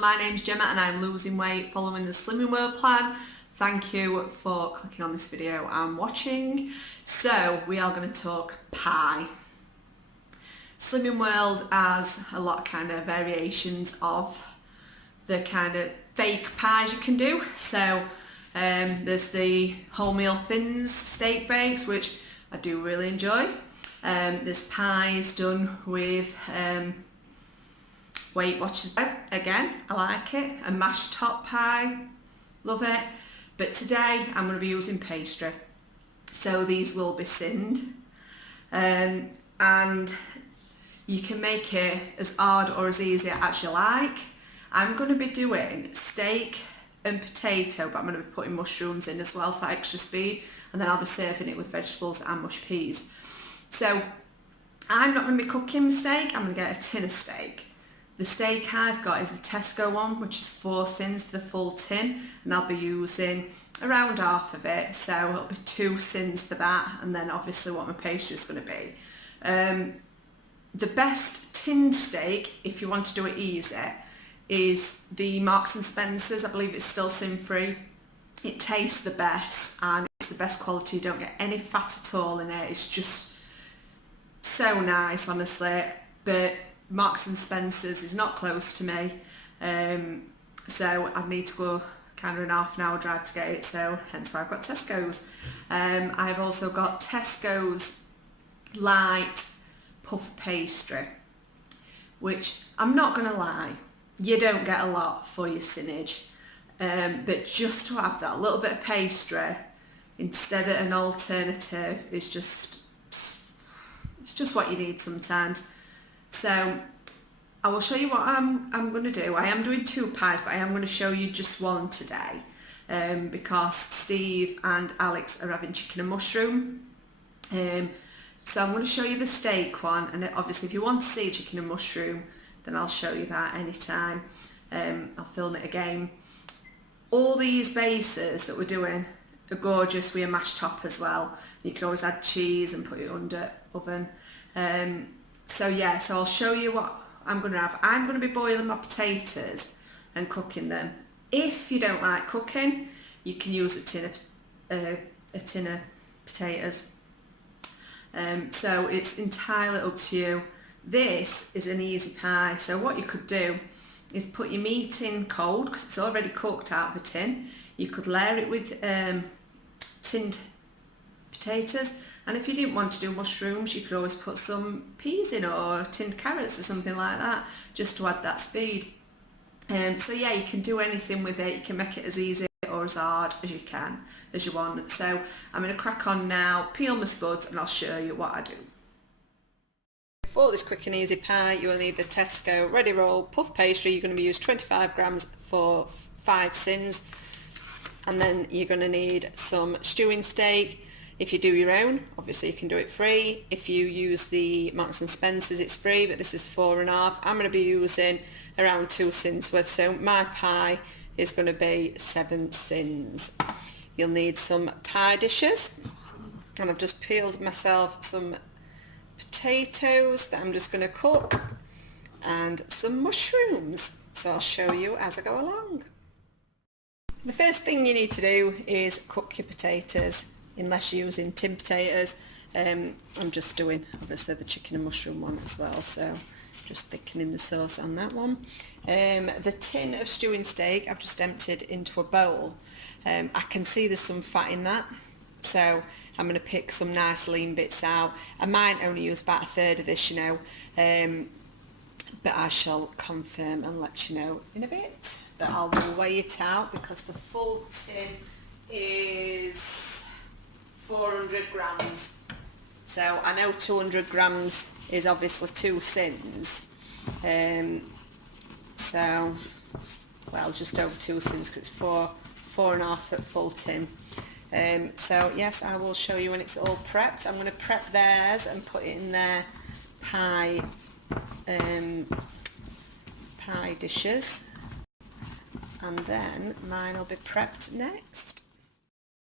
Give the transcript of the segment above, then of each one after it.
My name's Gemma and I'm losing weight following the Slimming World plan. Thank you for clicking on this video and watching. So we are going to talk pie. Slimming World has a lot of kind of variations of the kind of fake pies you can do. So there's the wholemeal thins steak bakes, which I do really enjoy. There's pies done with Weight Watchers bread, again, I like it. A mashed top pie, love it. But today I'm going to be using pastry. So these will be thinned. And you can make it as hard or as easy as you like. I'm going to be doing steak and potato, but I'm going to be putting mushrooms in as well for extra speed. And then I'll be serving it with vegetables and mushed peas. So I'm not going to be cooking steak, I'm going to get a tin of steak. The steak I've got is a Tesco one, which is 4 thins for the full tin, and I'll be using around half of it, so it'll be 2 thins for that, and then obviously what my pastry is going to be. The best tinned steak, if you want to do it easy, is the Marks and Spencer's. I believe it's still sin free. It tastes the best, and it's the best quality. You don't get any fat at all in it. It's just so nice, honestly. But Marks and Spencer's is not close to me, so I need to go kind of an half an hour drive to get it, so hence why I've got Tesco's. I've also got Tesco's light puff pastry, which I'm not going to lie, you don't get a lot for your sinnage, but just to have that little bit of pastry instead of an alternative is just, it's just what you need sometimes. So I will show you what I'm going to do. I am doing 2 pies, but I am going to show you just one today, because Steve and Alex are having chicken and mushroom. So I'm going to show you the steak one, and obviously if you want to see chicken and mushroom, then I'll show you that anytime. I'll film it again. All these bases that we're doing are gorgeous with a mashed top as well. You can always add cheese and put it under oven. So yeah, so I'll show you what I'm going to have. I'm going to be boiling my potatoes and cooking them. If you don't like cooking, you can use a tin of potatoes. So it's entirely up to you. This is an easy pie. So what you could do is put your meat in cold, because it's already cooked out of the tin. You could layer it with tinned potatoes. And if you didn't want to do mushrooms, you could always put some peas in or tinned carrots or something like that, just to add that speed. So yeah, you can do anything with it. You can make it as easy or as hard as you can, as you want. So I'm going to crack on now, peel my spuds, and I'll show you what I do. For this quick and easy pie, you will need the Tesco Ready Roll Puff Pastry. You're going to use 25 grams for 5 sins. And then you're going to need some stewing steak. If you do your own, obviously you can do it free. If you use the Marks and Spencer's, it's free, but this is 4.5. I'm going to be using around 2 sins worth, so my pie is going to be 7 sins. You'll need some pie dishes, and I've just peeled myself some potatoes that I'm just going to cook, and some mushrooms, so I'll show you as I go along. The first thing you need to do is cook your potatoes, unless you're using tin potatoes. I'm just doing obviously the chicken and mushroom one as well, so just thickening the sauce on that one. The tin of stewing steak I've just emptied into a bowl. I can see there's some fat in that, so I'm going to pick some nice lean bits out. I might only use about a third of this, you know, but I shall confirm and let you know in a bit. But I'll weigh it out, because the full tin is 400 grams. So I know 200 grams is obviously 2 sins. So, well, just over 2 sins, because it's 4.5 at full tin. So yes, I will show you when it's all prepped. I'm going to prep theirs and put it in their pie pie dishes, and then mine will be prepped next.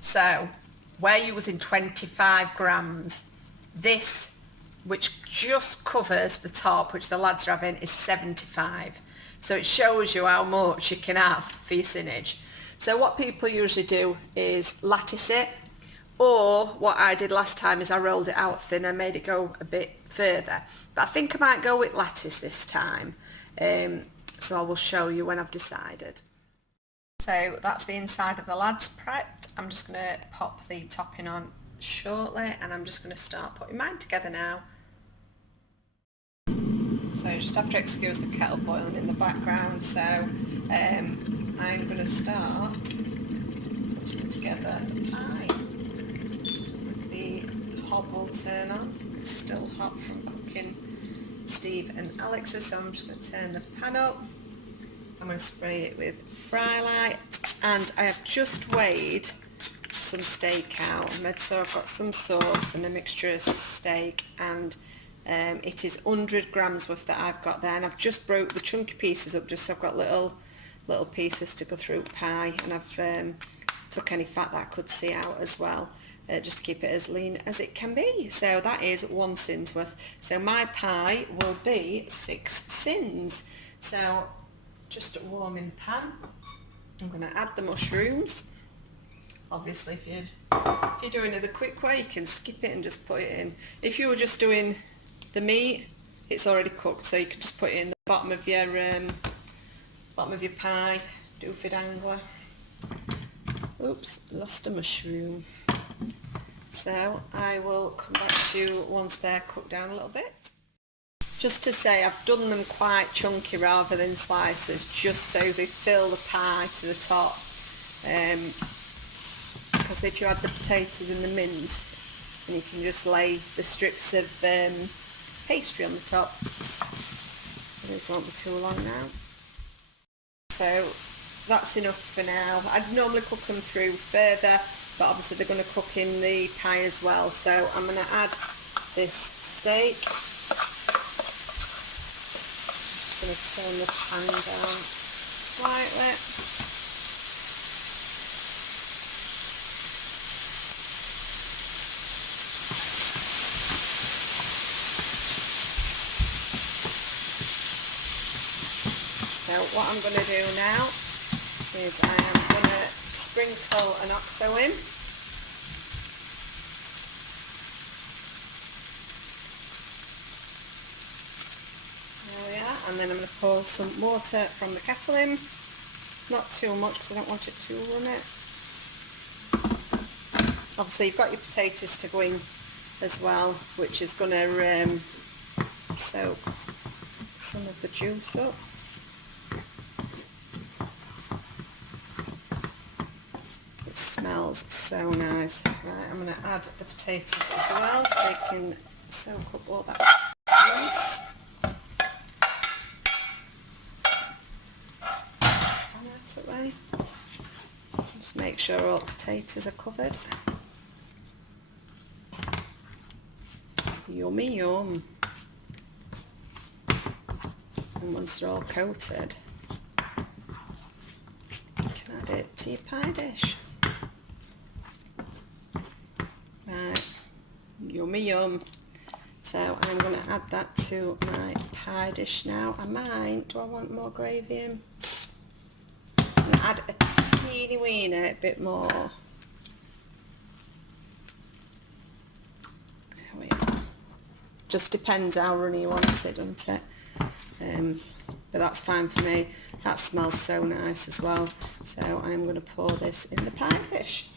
So we're using 25 grams. This, which just covers the top, which the lads are having, is 75. So it shows you how much you can have for your spinach. So what people usually do is lattice it, or what I did last time is I rolled it out thinner, made it go a bit further. But I think I might go with lattice this time. So I will show you when I've decided. So that's the inside of the lads prepped. I'm just going to pop the topping on shortly, and I'm just going to start putting mine together now. So just have to excuse the kettle boiling in the background. So I'm going to start putting together the pie with the hob will turn on. It's still hot from cooking Steve and Alex's, so I'm just going to turn the pan up. I'm going to spray it with Fry Light, and I have just weighed some steak out. So I've got some sauce and a mixture of steak, and it is 100 grams worth that I've got there, and I've just broke the chunky pieces up just so I've got little pieces to go through pie, and I've took any fat that I could see out as well, just to keep it as lean as it can be. So that is 1 sin's worth. So my pie will be 6 sins. So just a warming pan, I'm going to add the mushrooms. Obviously if you're doing it the quick way, you can skip it and just put it in. If you were just doing the meat, it's already cooked, so you can just put it in the bottom of your pie, doofy dangler. Oops, lost a mushroom. So I will come back to you once they're cooked down a little bit. Just to say, I've done them quite chunky rather than slices, just so they fill the pie to the top. Because if you add the potatoes in the mince, then you can just lay the strips of pastry on the top. These won't be too long now. So that's enough for now. I'd normally cook them through further, but obviously they're going to cook in the pie as well. So I'm going to add this steak. Going to turn the pan down slightly. So what I'm going to do now is I am going to sprinkle an oxo in. And then I'm going to pour some water from the kettle in, not too much because I don't want it to run it. Obviously you've got your potatoes to go in as well, which is going to soak some of the juice up. It smells so nice. Right, I'm going to add the potatoes as well so they can soak up all that juice. Away. Just make sure all potatoes are covered. Yummy yum. And once they're all coated, you can add it to your pie dish. Right, yummy yum. So I'm going to add that to my pie dish now. Do I want more gravy in? Add a teeny weeny bit more. There we are. Just depends how runny you want it, doesn't it? But that's fine for me. That smells so nice as well. So I'm going to pour this in the pie dish.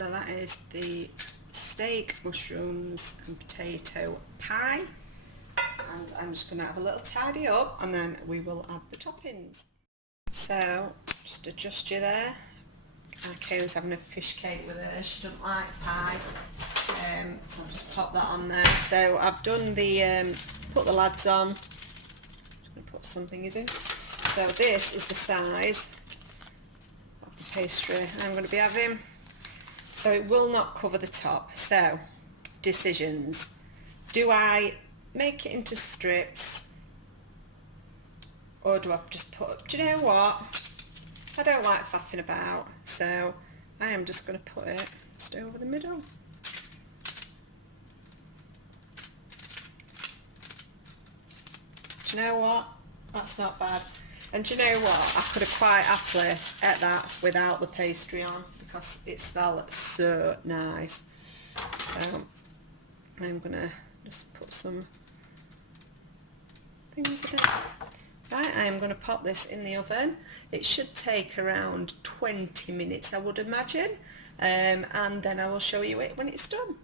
So that is the steak, mushrooms and potato pie, and I'm just going to have a little tidy up and then we will add the toppings. So just adjust you there. Kayla's having a fish cake with her, she doesn't like pie, so I'll just pop that on there. So I've done the, put the lads on, just going to put some things in. So this is the size of the pastry I'm going to be having. So it will not cover the top. So, decisions. Do I make it into strips or do I just put, do you know what? I don't like faffing about, so I am just going to put it just over the middle. Do you know what? That's not bad. And do you know what? I could have quite happily ate that without the pastry on because it smelled so nice. So I'm going to just put some things in it. Right, I am going to pop this in the oven. It should take around 20 minutes, I would imagine. And then I will show you it when it's done.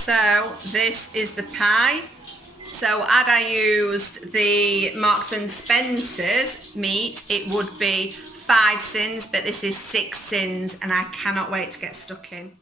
So this is the pie. So had I used the Marks and Spencer's meat, it would be 5 sins, but this is 6 sins and I cannot wait to get stuck in.